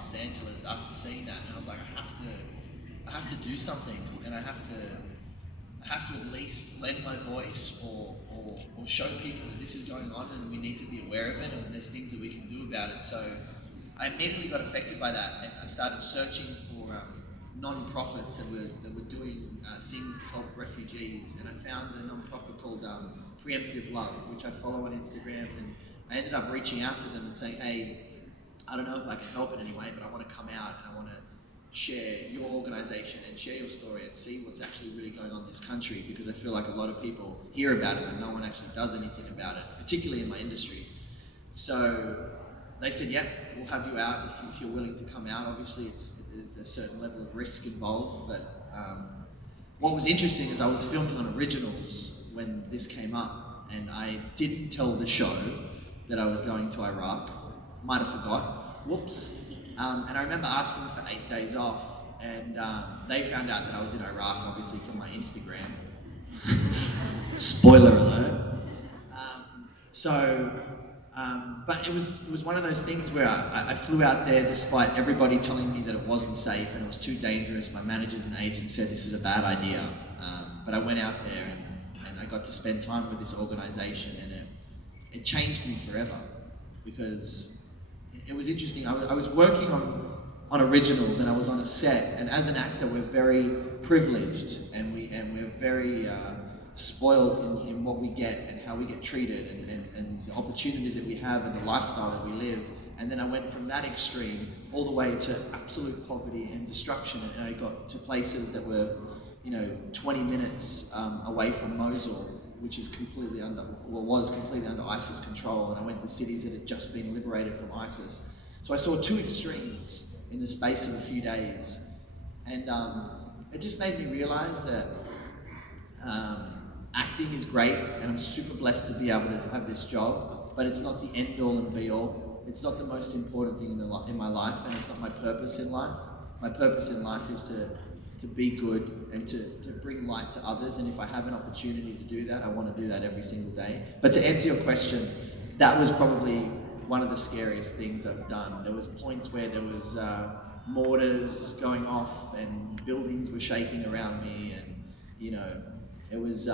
Los Angeles after seeing that, and I was like, I have to do something, and I have to at least lend my voice or show people that this is going on and we need to be aware of it and there's things that we can do about it. So I immediately got affected by that, and I started searching for non-profits that were doing things to help refugees, and I found a non-profit called Preemptive Love, which I follow on Instagram, and I ended up reaching out to them and saying, hey, I don't know if I can help in any way, but I want to come out and I want to share your organization and share your story and see what's actually really going on in this country, because I feel like a lot of people hear about it and no one actually does anything about it, particularly in my industry. So they said, yeah, we'll have you out if you're willing to come out. Obviously, there's a certain level of risk involved, but what was interesting is I was filming on Originals when this came up, and I didn't tell the show that I was going to Iraq. Might have forgot. Whoops. And I remember asking for 8 days off, and they found out that I was in Iraq, obviously from my Instagram. Spoiler alert. But it was one of those things where I flew out there despite everybody telling me that it wasn't safe and it was too dangerous. My managers and agents said this is a bad idea. But I went out there and I got to spend time with this organization, and it changed me forever, because it was interesting. I was working on Originals, and I was on a set, and as an actor we're very privileged, and we're very spoiled in what we get and how we get treated, and the opportunities that we have and the lifestyle that we live. And then I went from that extreme all the way to absolute poverty and destruction, and I got to places that were 20 minutes away from Mosul, which is was completely under ISIS control, and I went to cities that had just been liberated from ISIS. So I saw two extremes in the space of a few days, and it just made me realize that acting is great, and I'm super blessed to be able to have this job, but it's not the end all and be all. It's not the most important thing in my life, and it's not my purpose in life. My purpose in life is to be good and to bring light to others, and if I have an opportunity to do that, I want to do that every single day. But to answer your question, that was probably one of the scariest things I've done. There was points where there was mortars going off and buildings were shaking around me, and it was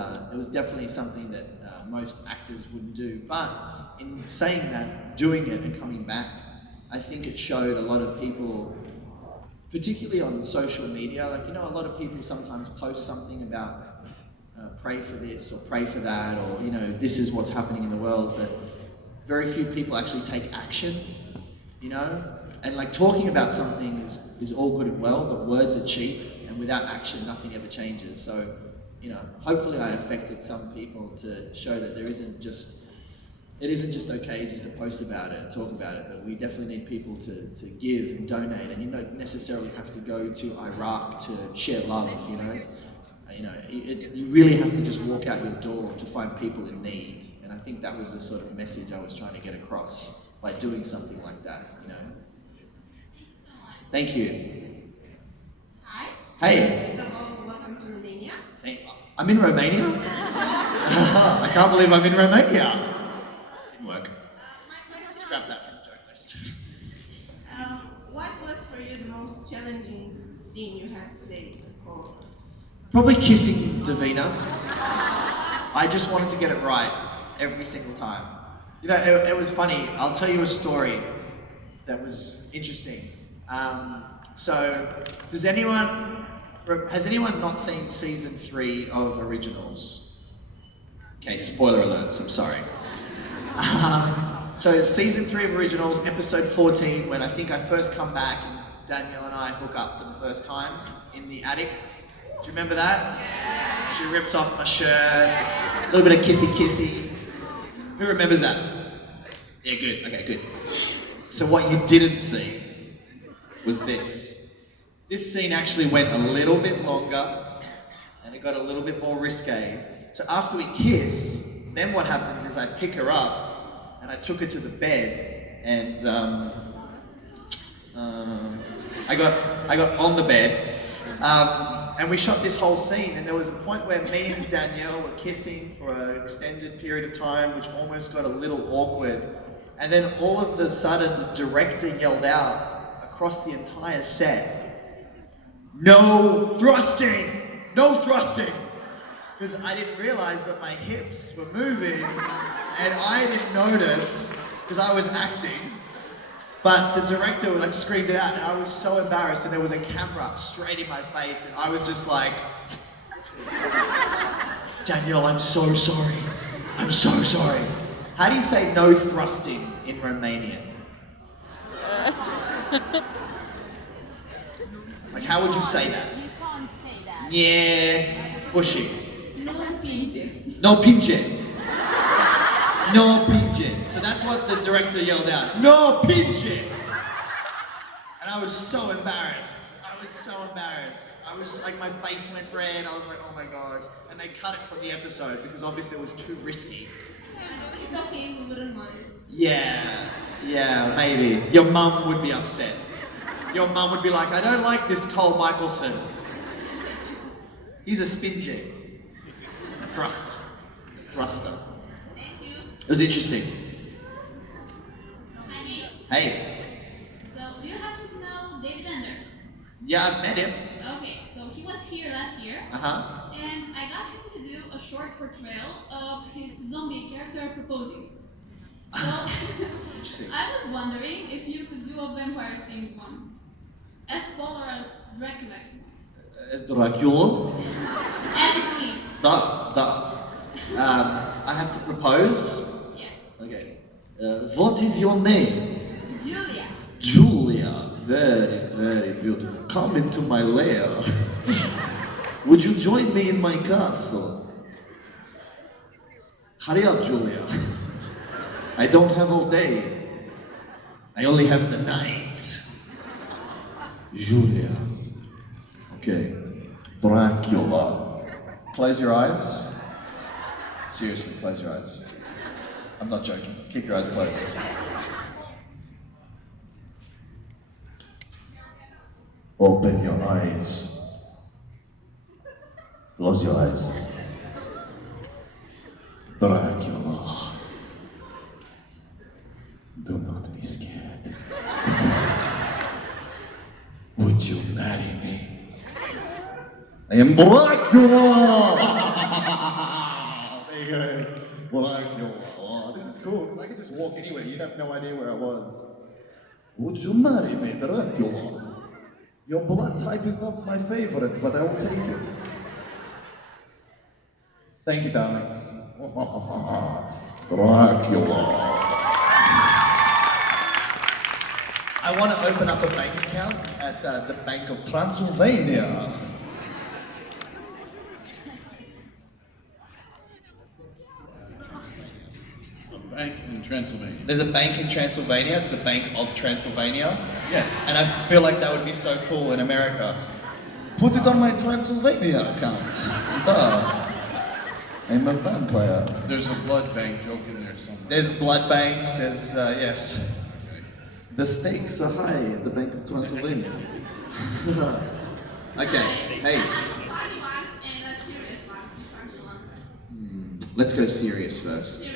definitely something that most actors wouldn't do. But in saying that, doing it and coming back, I think it showed a lot of people, particularly on social media, a lot of people sometimes post something about pray for this or pray for that, or this is what's happening in the world, but very few people actually take action, and talking about something is all good and well, but words are cheap, and without action nothing ever changes. So hopefully I affected some people to show that it isn't just okay just to post about it and talk about it, but we definitely need people to give and donate, and you don't necessarily have to go to Iraq to share love, you really have to just walk out your door to find people in need, and I think that was the sort of message I was trying to get across by doing something like that, Thank you. Hi. Hey. Welcome to Romania. I'm in Romania? I can't believe I'm in Romania. Didn't work. My question Scrap that from the joke list. what was for you the most challenging scene you had today? Probably kissing Davina. I just wanted to get it right every single time. It was funny. I'll tell you a story that was interesting. So, has anyone not seen season 3 of Originals? Okay, spoiler alerts, I'm sorry. So season 3 of Originals, episode 14, when I think I first come back and Danielle and I hook up for the first time in the attic. Do you remember that? Yeah. She rips off my shirt, a little bit of kissy. Who remembers that? Yeah, good, okay, good. So what you didn't see was this. This scene actually went a little bit longer, and it got a little bit more risque. So after we kiss, then what happens is I pick her up, and I took her to the bed, and I got on the bed, and we shot this whole scene, and there was a point where me and Danielle were kissing for an extended period of time, which almost got a little awkward, and then all of a sudden the director yelled out across the entire set, no thrusting, no thrusting. Because I didn't realize that my hips were moving and I didn't notice because I was acting. But the director like screamed it out and I was so embarrassed and there was a camera straight in my face and I was just like, Daniel, I'm so sorry. I'm so sorry. How do you say no thrusting in Romanian? Like how would you say that? You can't say that. Yeah, pushy. No pinche. No pinche. No pinche. So that's what the director yelled out. No pinche. And I was so embarrassed. I was so embarrassed. I was like, my face went red. I was like, oh my God. And they cut it from the episode because obviously it was too risky. It's okay, we wouldn't mind. Yeah, maybe. Your mum would be upset. Your mum would be like, I don't like this Cole Michelson. He's a spingy. Thruster. Thank you. It was interesting. Hi. Hey. So, do you happen to know David Anders? Yeah, I've met him. Okay, so he was here last year. Uh-huh. And I got him to do a short portrayal of his zombie character proposing. So, Interesting. I was wondering if you could do a vampire-themed one. As polar as Dracula. As Dracula? As it please. I have to propose. Yeah. Okay. What is your name? Julia. Julia. Very, very beautiful. Come into my lair. Would you join me in my castle? Hurry up, Julia. I don't have all day. I only have the night. Julia. Okay. Dracula. Close your eyes. Seriously, close your eyes. I'm not joking. Keep your eyes closed. Open your eyes. Close your eyes. Dracula. Do not be scared. Would you marry me? I am Dracula! There you go. Dracula. Oh, this is cool, because I could just walk anywhere. You'd have no idea where I was. Would you marry me, Dracula? Your blood type is not my favorite, but I will take it. Thank you, darling. Dracula. I want to open up a bank account at the Bank of Transylvania. Bank in Transylvania. There's a bank in Transylvania, it's the Bank of Transylvania. Yes. And I feel like that would be so cool in America. Put it on my Transylvania account. I'm a vampire. There's a blood bank joke in there somewhere. There's blood banks, there's, yes. Okay. The stakes are high at the Bank of Transylvania. Okay, hey, A funny one and a serious one. Which one do you want first? let's go serious first. Serious.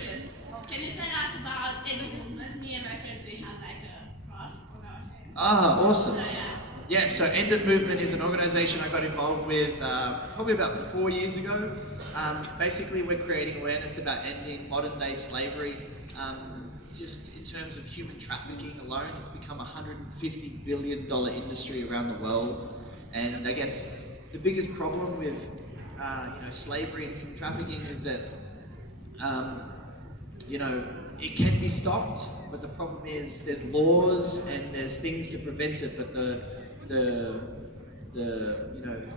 Can you tell us about any movement? Me and my friends, we had like a cross on our head. Ah, awesome. So yeah. Yeah, so End It Movement is an organization I got involved with probably about 4 years ago. Basically, we're creating awareness about ending modern day slavery. Just in terms of human trafficking alone, it's become a $150 billion industry around the world. And I guess the biggest problem with slavery and human trafficking is that it can be stopped, but the problem is there's laws and there's things to prevent it, but the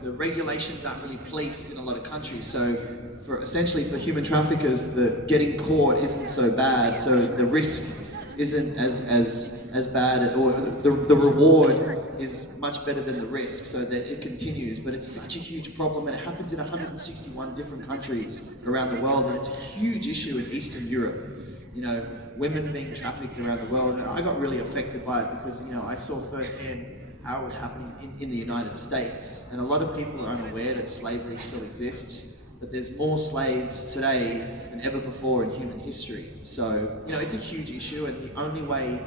regulations aren't really policed in a lot of countries. So for human traffickers, the getting caught isn't so bad. So the risk isn't as bad, or the reward is much better than the risk, so that it continues. But it's such a huge problem, and it happens in 161 different countries around the world, and it's a huge issue in Eastern Europe. Women being trafficked around the world, and I got really affected by it because I saw firsthand how it was happening in the United States, and a lot of people are unaware that slavery still exists. But there's more slaves today than ever before in human history. So it's a huge issue, and the only way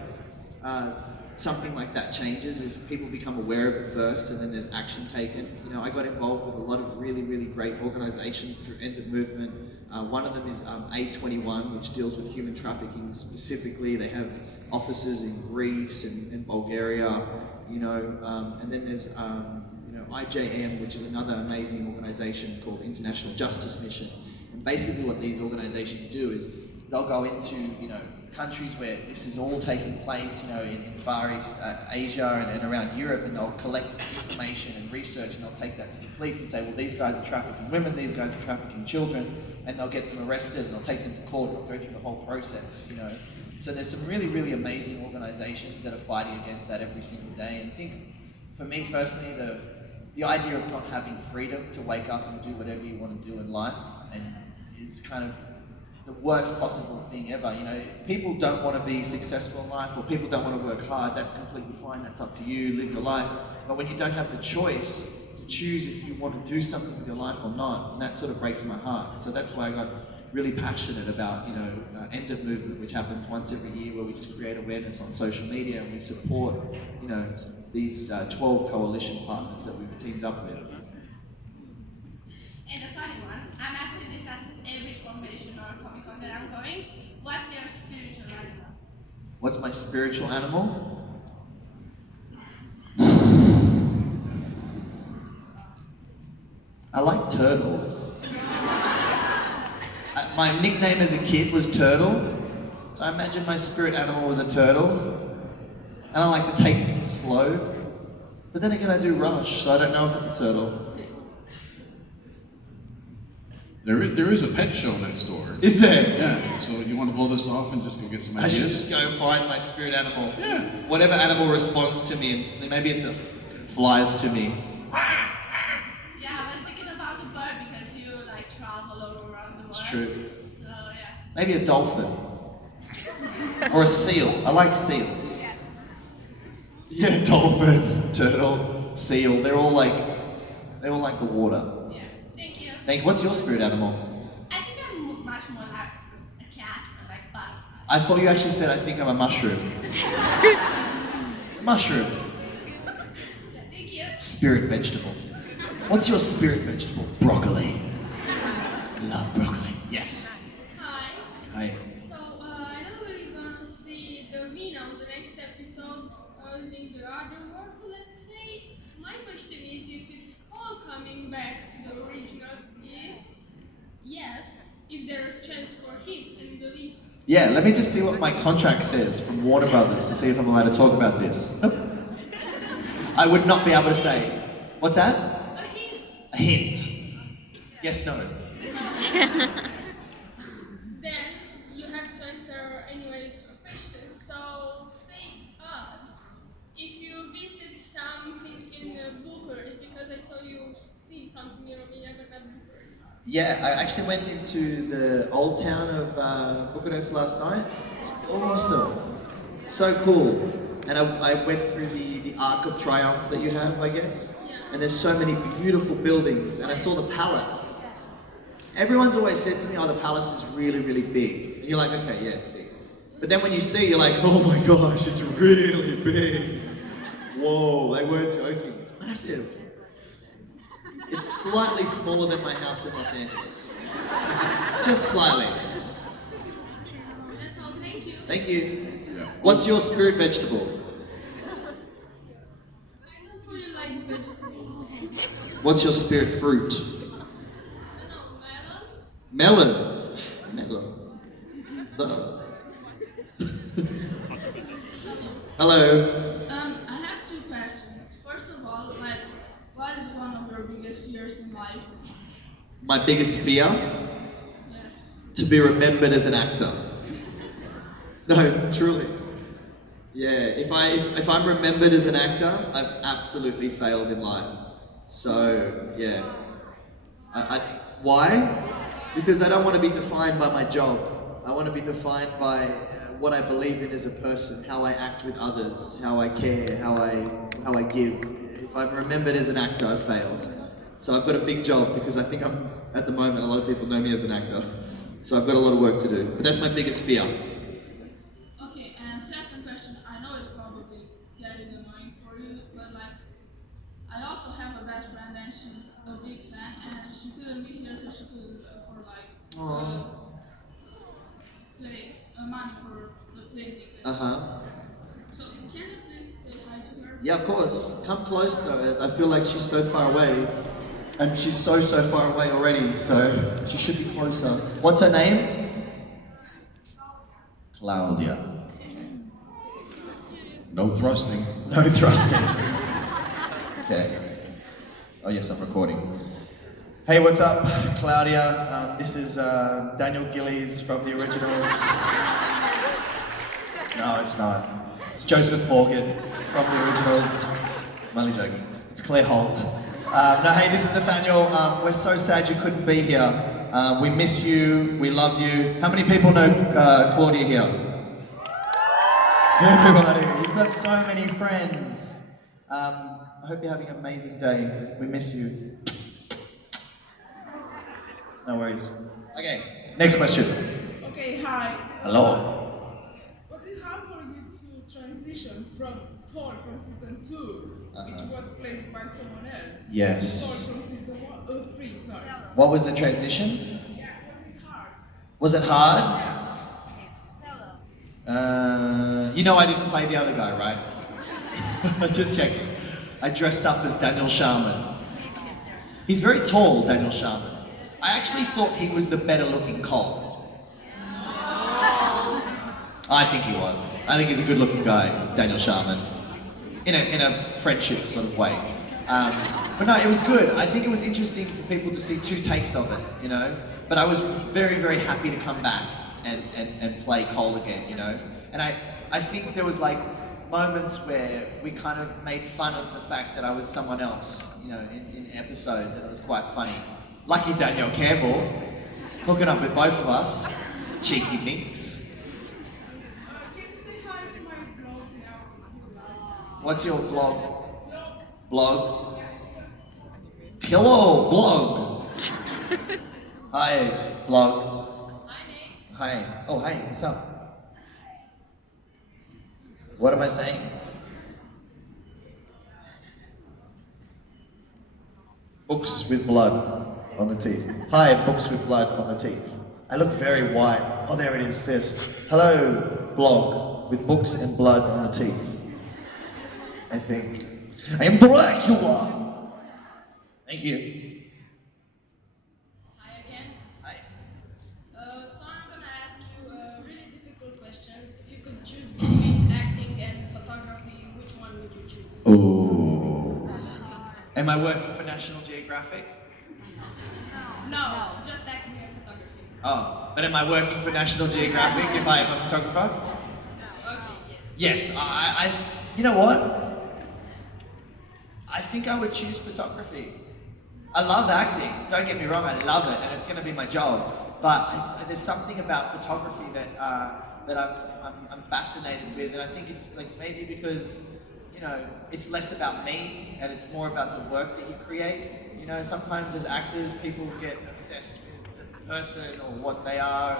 something like that changes, if people become aware of it first and then there's action taken. You know, I got involved with a lot of really, really great organizations through End of Movement. One of them is A21, which deals with human trafficking specifically. They have offices in Greece and Bulgaria, you know, and then there's IJM, which is another amazing organization called International Justice Mission. And basically what these organizations do is they'll go into, you know, countries where this is all taking place, you know, in Far East Asia and around Europe, and they'll collect information and research, and they'll take that to the police and say, well, these guys are trafficking women, these guys are trafficking children, and they'll get them arrested and they'll take them to court and they'll go through the whole process, you know. So there's some really, really amazing organizations that are fighting against that every single day. And I think, for me personally, the idea of not having freedom to wake up and do whatever you want to do in life and is kind of the worst possible thing ever. You know, if people don't want to be successful in life or people don't want to work hard, that's completely fine, that's up to you, live your life. But when you don't have the choice to choose if you want to do something with your life or not, and that sort of breaks my heart. So that's why I got really passionate about, you know, End of Movement, which happens once every year, where we just create awareness on social media and we support, you know, these 12 coalition partners that we've teamed up with. And a funny one, I'm asking this at every competition or Comic-Con that I'm going. What's your spiritual animal? What's my spiritual animal? I like turtles. My nickname as a kid was Turtle, so I imagine my spirit animal was a turtle. And I like to take things slow, but then again I do rush, so I don't know if it's a turtle. There is a pet show next door. Is there? Yeah, so you want to blow this off and just go get some I should ideas? just go find my spirit animal. Yeah. Whatever animal responds to me, and maybe flies to me. Yeah, I was thinking about a bird because you like travel all around the world. It's true. So yeah. Maybe a dolphin. Or a seal. I like seals. Yeah, dolphin, turtle, seal. They all like the water. Yeah. Thank you. What's your spirit animal? I think I'm much more like a cat or like butterfly. I thought you actually said I think I'm a mushroom. Mushroom. Thank you. Spirit vegetable. What's your spirit vegetable? Broccoli. Love broccoli. Yes. Hi. Hi. So, I know we're gonna see the winner of the next episode using the other word. So let's say, my question is if it's all coming back to the originals, if yes, if there is chance for him in the league. Yeah, let me just see what my contract says from Warner Brothers to see if I'm allowed to talk about this. I would not be able to say. What's that? A hint. A hint. Yes, no. Then you have to answer anyway to a question. So say us if you visited something in Bucharest, because I saw you see something in Romania but not Bucharest. Yeah, I actually went into the old town of Bucharest last night. Awesome. So cool. And I went through the Arc of Triumph that you have, I guess. Yeah. And there's so many beautiful buildings. And I saw the palace. Everyone's always said to me, oh, the palace is really, really big. And you're like, okay, yeah, it's big. But then when you see, you're like, oh my gosh, it's really big. Whoa, they weren't joking. It's massive. It's slightly smaller than my house in Los Angeles. Just slightly. That's all. Thank you. Thank you. Yeah. What's your spirit vegetable? I don't really like vegetables. What's your spirit fruit? I know melon. Melon. Melon. Hello. I have two questions. First of all, like, what is one of your biggest fears in life? My biggest fear? Yes. To be remembered as an actor. No, truly. Yeah, if I'm remembered as an actor, I've absolutely failed in life. So, yeah. Why? Because I don't want to be defined by my job. I want to be defined by what I believe in as a person, how I act with others, how I care, how I give. If I'm remembered as an actor, I've failed. So I've got a big job because I think at the moment, a lot of people know me as an actor. So I've got a lot of work to do. But that's my biggest fear. Okay, and second question, I know it's probably cat is annoying for you, but like I also have a best friend and she's a big fan and she couldn't be here because she couldn't afford like play money for the play ticket. Uh-huh. So can you please say hi to her? Yeah, of course. Come close though. I feel like she's so far away. And she's so far away already, so she should be closer. What's her name? Claudia. No thrusting. No thrusting. Okay. Oh yes, I'm recording. Hey, what's up, Claudia? This is Daniel Gillies from the originals. No, it's not. It's Joseph Morgan from the originals. I'm only joking. It's Claire Holt. No, hey, this is Nathaniel. We're so sad you couldn't be here. We miss you. We love you. How many people know Claudia here? Everybody. You've got so many friends. I hope you're having an amazing day. We miss you. No worries. Okay, next question. Okay, hi. Hello. Was it hard for you to transition from Paul from season 2, which was played by someone else? Yes. Paul from season 3, sorry. What was the transition? Yeah, was it hard? Was it hard? You know I didn't play the other guy, right? Just checking. I dressed up as Daniel Sharman. He's very tall, Daniel Sharman. I actually thought he was the better looking Cole. I think he was. I think he's a good looking guy, Daniel Sharman. In a friendship sort of way. But no, it was good. I think it was interesting for people to see two takes of it, you know? But I was very happy to come back and play Cole again, you know? And I think there was like moments where we kind of made fun of the fact that I was someone else, you know, in episodes, and it was quite funny. Lucky Danielle Campbell, hooking up with both of us. Cheeky minx. Can you say hi to my blog now? What's your vlog? Blog? Hello, blog. Hi, blog. Hi. Oh, hey, what's up? What am I saying? Books with blood on the teeth. Hi, books with blood on the teeth. I look very white. Oh, there it is, sis. Hello, blog with books and blood on the teeth. I think. I am Dracula! Thank you. Hi again. Hi. So I'm gonna ask you really difficult questions. If you could choose between acting and photography, which one would you choose? Ooh. Am I working for National Geographic? No, just acting and photography. Oh, but am I working for National Geographic if I am a photographer? Okay, yes. Yes, I you know what? I think I would choose photography. I love acting, don't get me wrong, I love it and it's going to be my job. But there's something about photography that I'm fascinated with, and I think it's like maybe because, you know, it's less about me and it's more about the work that you create. You know, sometimes as actors, people get obsessed with the person or what they are,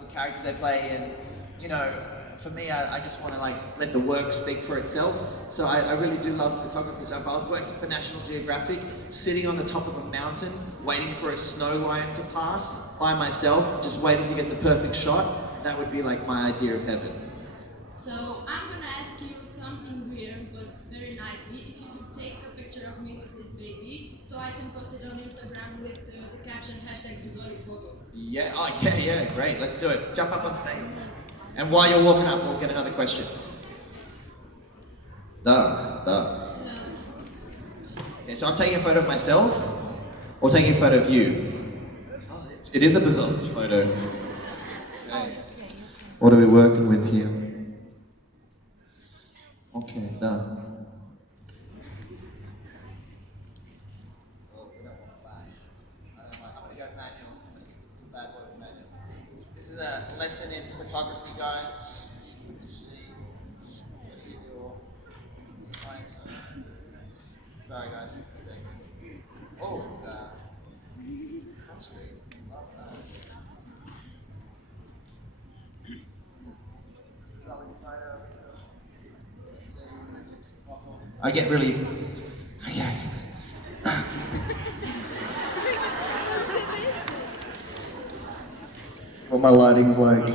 the characters they play, and, you know, for me, I just want to like let the work speak for itself. So I really do love photography. So if I was working for National Geographic, sitting on the top of a mountain, waiting for a snow line to pass by myself, just waiting to get the perfect shot, that would be like my idea of heaven. So I'm gonna ask you something weird but very nicely. If you could take a picture of me with this baby, so I can post it on Instagram with the caption #BuzoliCphoto. Yeah, oh yeah, great, let's do it. Jump up on stage. And while you're walking up, we'll get another question. Duh. Okay, so I'm taking a photo of myself, or taking a photo of you? Oh, it is a Buzolic photo. Okay. What are we working with here? Okay, done. This is a lesson in photography, guys. Sorry, guys, just a second. Oh, it's that's great. Love that. Let's see. I get really... Okay. What my lighting's like.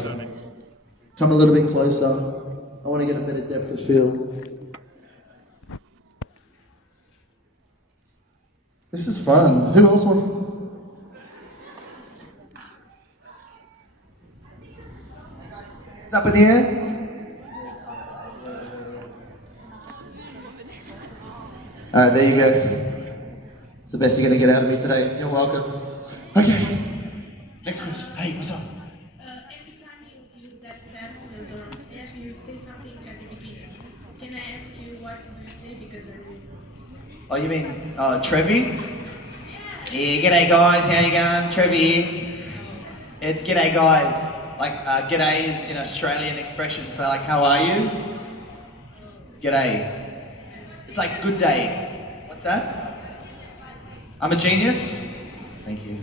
Come a little bit closer. I want to get a better depth of field. This is fun. Who else wants... It's up in the air? Alright, there you go. It's the best you're going to get out of me today. You're welcome. Okay. Next question. Hey, what's up? Every time you do that set, you say something at the beginning. Can I ask you what do you say because I really... Oh, you mean Trevi? Yeah, g'day guys, how you going? Trevi here. It's g'day guys. Like, g'day is an Australian expression for like, how are you? G'day. It's like good day. What's that? I'm a genius? Thank you.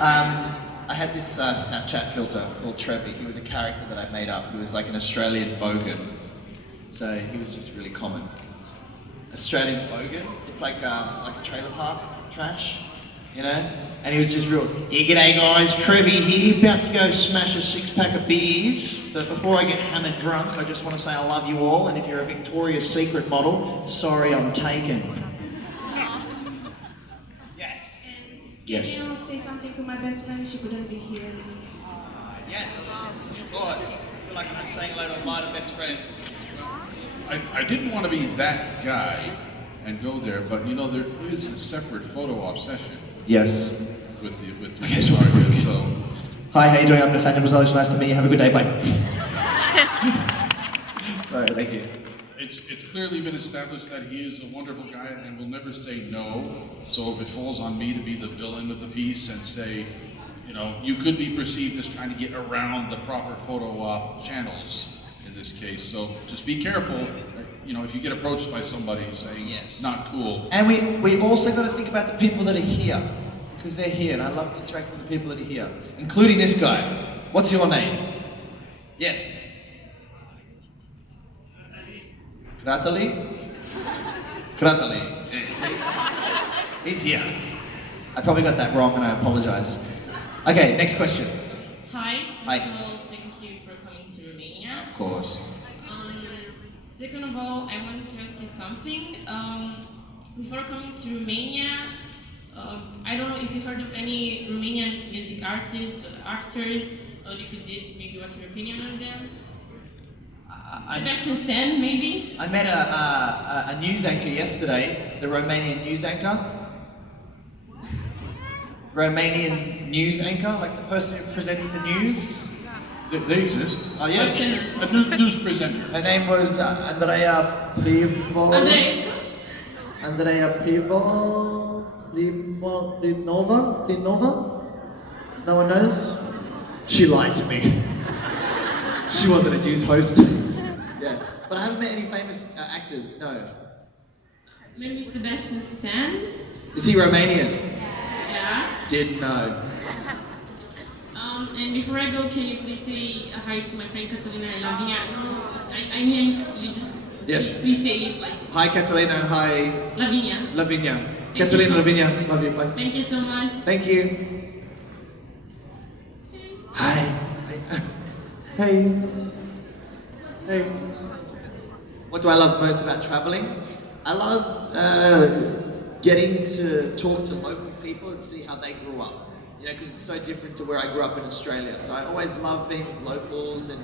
I had this Snapchat filter called Trevi. He was a character that I made up. He was like an Australian bogan. So he was just really common. Australian bogan. It's like a trailer park trash, you know? And he was just real, yeah, g'day guys, Trevi here, about to go smash a 6-pack of beers. But before I get hammered drunk, I just want to say I love you all, and if you're a Victoria's Secret model, sorry I'm taken. Yes. Can you say something to my best friend? She couldn't be here. Yes, of course. I feel like I'm just saying hello to a lot of best friends. I didn't want to be that guy and go there, but you know, there is a separate photo op session Yes. with the target, so. Hi, how you doing? I'm Nathaniel Buzolic. Nice to meet you. Have a good day. Bye. Sorry, thank you. It's clearly been established that he is a wonderful guy and will never say no. So if it falls on me to be the villain of the piece and say, you know, you could be perceived as trying to get around the proper photo op channels in this case. So just be careful, you know, if you get approached by somebody saying Yes. not cool. And we also got to think about the people that are here, because they're here, and I love interacting with the people that are here, including this guy. What's your name? Yes. Kratali? Kratali. Yeah, see? He's here. I probably got that wrong, and I apologize. Okay, next question. Hi. Hi. First of all, thank you for coming to Romania. Of course. Second of all, I wanted to ask you something. Before coming to Romania, I don't know if you heard of any Romanian music artists or actors, or if you did, maybe what's your opinion on them? Sebastian Stan, maybe? I met a news anchor yesterday, the Romanian news anchor. Romanian news anchor, like the person who presents the news. They exist. Oh yes. A news presenter. Her name was Andrea Plivo. Andrea Plinova? No one knows? She lied to me. She wasn't a news host. Yes. But I haven't met any famous actors, no. Maybe Sebastian Stan? Is he Romanian? Yeah. Didn't know. And before I go, can you please say hi to my friend Catalina and Lavinia? I mean, you just Yes. please say it like Hi Catalina and hi Lavinia. Lavinia. Thank Catalina, you so- Lavinia, love you, bye. Thank you so much. Thank you. Hi. Hey. Hey. What do I love most about traveling? I love getting to talk to local people and see how they grew up. You know, because it's so different to where I grew up in Australia. So I always love being with locals and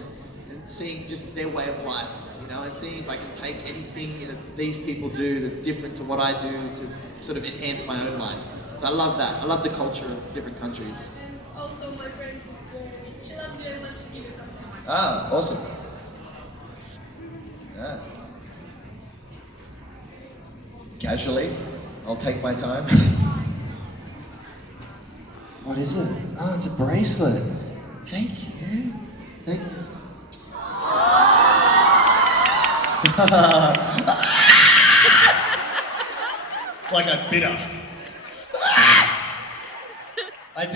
seeing just their way of life, you know, and seeing if I can take anything that these people do that's different to what I do to sort of enhance my own life. So I love that. I love the culture of different countries. Also, my friend, she loves you and wants to give you something. Ah, awesome. Yeah. Casually, I'll take my time. What is it? Oh, it's a bracelet. Thank you. Thank you. It's like I bit her. I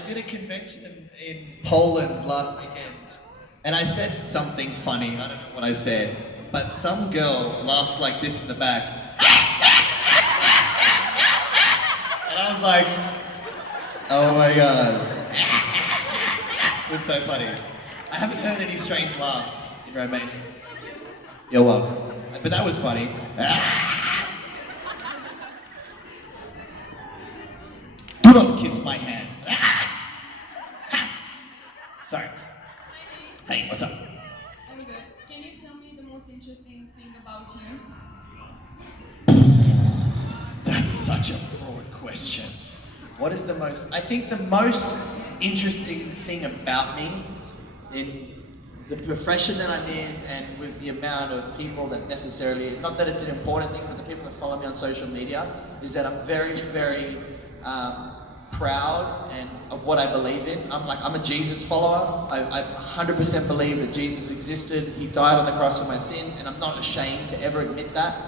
did a convention in Poland last weekend, and I said something funny. I don't know what I said, but some girl laughed like this in the back. And I was like, oh my god. It was so funny. I haven't heard any strange laughs in Romania. You're welcome. But that was funny. Do not kiss my hands. Sorry. Hey, what's up? I'm good. Can you tell me the most interesting thing about you? That's such a broad question. What is the most, I think the most interesting thing about me in the profession that I'm in and with the amount of people that necessarily, not that it's an important thing, but the people that follow me on social media, is that I'm very, very proud and of what I believe in. I'm a Jesus follower. I 100% believe that Jesus existed. He died on the cross for my sins, and I'm not ashamed to ever admit that.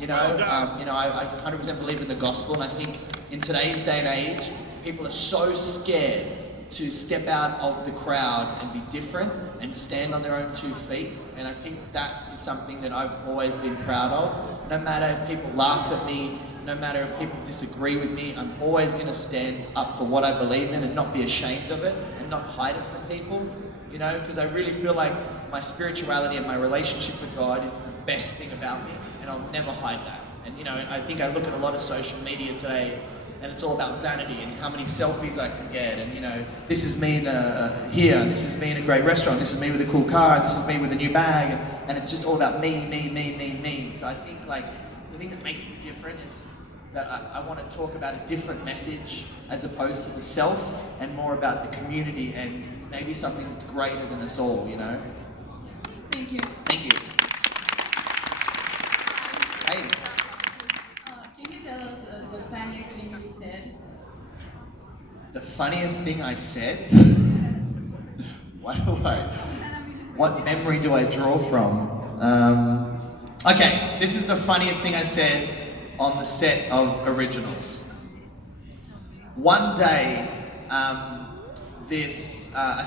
I 100% believe in the gospel, and I think in today's day and age, people are so scared to step out of the crowd and be different and stand on their own 2 feet. And I think that is something that I've always been proud of. No matter if people laugh at me, no matter if people disagree with me, I'm always going to stand up for what I believe in and not be ashamed of it and not hide it from people, because I really feel like my spirituality and my relationship with God is the best thing about me, and I'll never hide that. And I think I look at a lot of social media today, and it's all about vanity and how many selfies I can get, and this is me here, and this is me in a great restaurant, this is me with a cool car, and this is me with a new bag, and it's just all about me. So I think the thing that makes me different is that I want to talk about a different message as opposed to the self, and more about the community and maybe something that's greater than us all, Thank you. Thank you. Hey. Can you tell us the funniest thing you said? The funniest thing I said? What memory do I draw from? Okay, this is the funniest thing I said on the set of Originals. One day, I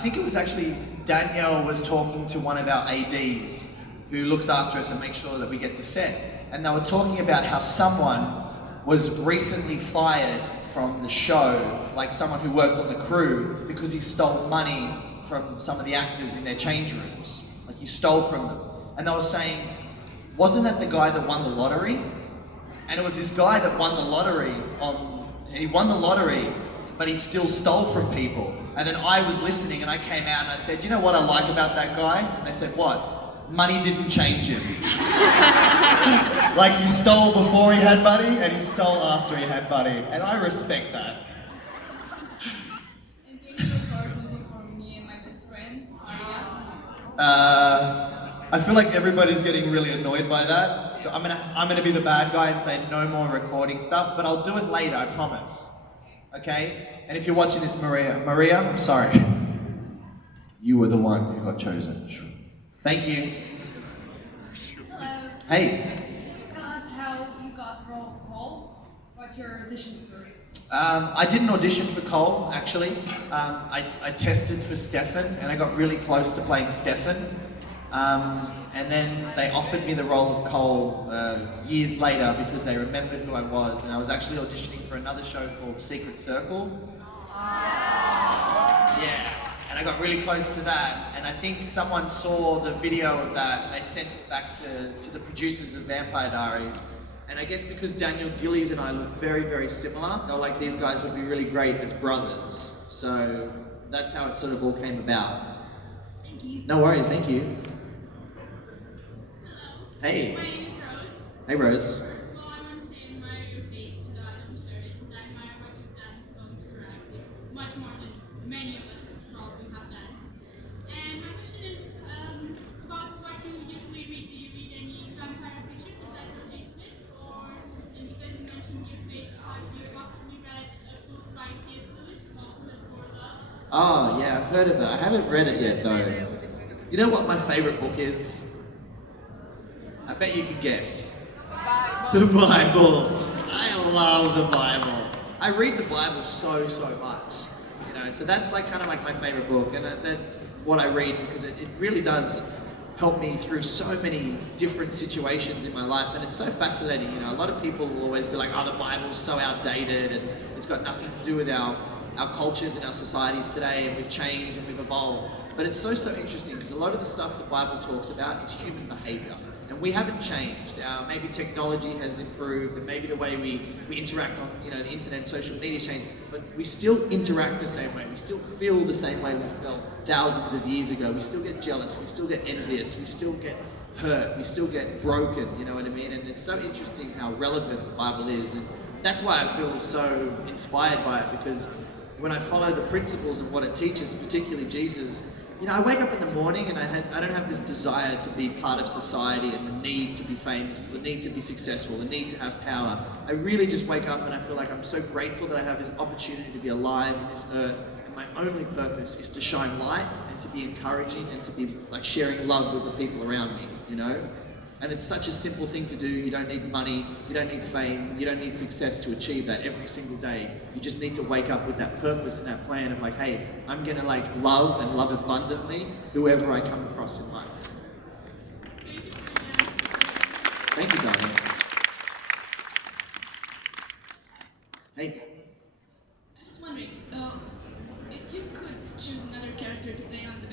think it was actually Danielle was talking to one of our ADs who looks after us and makes sure that we get to set. And they were talking about how someone was recently fired from the show, like someone who worked on the crew, because he stole money from some of the actors in their change rooms. Like he stole from them. And they were saying, wasn't that the guy that won the lottery? And it was this guy that won the lottery he won the lottery, but he still stole from people. And then I was listening and I came out and I said, you know what I like about that guy? And they said, what? Money didn't change him. Like he stole before he had money and he stole after he had money. And I respect that. And can you record something for me and my best friend, Maria? I feel like everybody's getting really annoyed by that. So I'm gonna be the bad guy and say no more recording stuff, but I'll do it later, I promise. Okay? And if you're watching this, Maria, I'm sorry. You were the one who got chosen. Thank you. Hello. Hey. Can you tell us how you got the role of Cole? What's your audition story? I didn't audition for Cole, actually. I tested for Stefan, and I got really close to playing Stefan. And then they offered me the role of Cole years later because they remembered who I was, and I was actually auditioning for another show called Secret Circle. Yeah, and I got really close to that, and I think someone saw the video of that, and they sent it back to the producers of Vampire Diaries. And I guess because Daniel Gillies and I look very, very similar, they were like, these guys would be really great as brothers. So that's how it sort of all came about. Thank you. No worries, thank you. Hey. My name is Rose. Hey, Rose. First of all, I want to say admire your faith in God and church, and I admire what you've done going through life, much more than many of us probably have done. And my question is about what you usually read. Do you read any vampire fiction besides what you did? Or, and because you mentioned your faith, have you possibly read a book by C.S. Lewis called The Four Loves? Oh, yeah, I've heard of it. I haven't read it yet, though. You know what my favorite book is? I bet you could guess. The Bible. I love the Bible. I read the Bible so much, so that's like kind of like my favorite book, and that's what I read because it really does helped me through so many different situations in my life, and it's so fascinating. You know, a lot of people will always be like, oh, the Bible's so outdated and it's got nothing to do with our cultures and our societies today, and we've changed and we've evolved. But it's so interesting because a lot of the stuff the Bible talks about is human behavior. And we haven't changed. Maybe technology has improved, and maybe the way we interact on the internet and social media has changed, but we still interact the same way. We still feel the same way we felt thousands of years ago. We still get jealous, we still get envious, we still get hurt, we still get broken, you know what I mean? And it's so interesting how relevant the Bible is, and that's why I feel so inspired by it, because when I follow the principles and what it teaches, particularly Jesus, I wake up in the morning and I don't have this desire to be part of society and the need to be famous, the need to be successful, the need to have power. I really just wake up and I feel like I'm so grateful that I have this opportunity to be alive in this earth, and my only purpose is to shine light and to be encouraging and to be like sharing love with the people around me, And it's such a simple thing to do. You don't need money, you don't need fame, you don't need success to achieve that every single day. You just need to wake up with that purpose and that plan of like, hey, I'm gonna love and love abundantly whoever I come across in life. Thank you, darling. Hey. I was wondering, if you could choose another character to play on the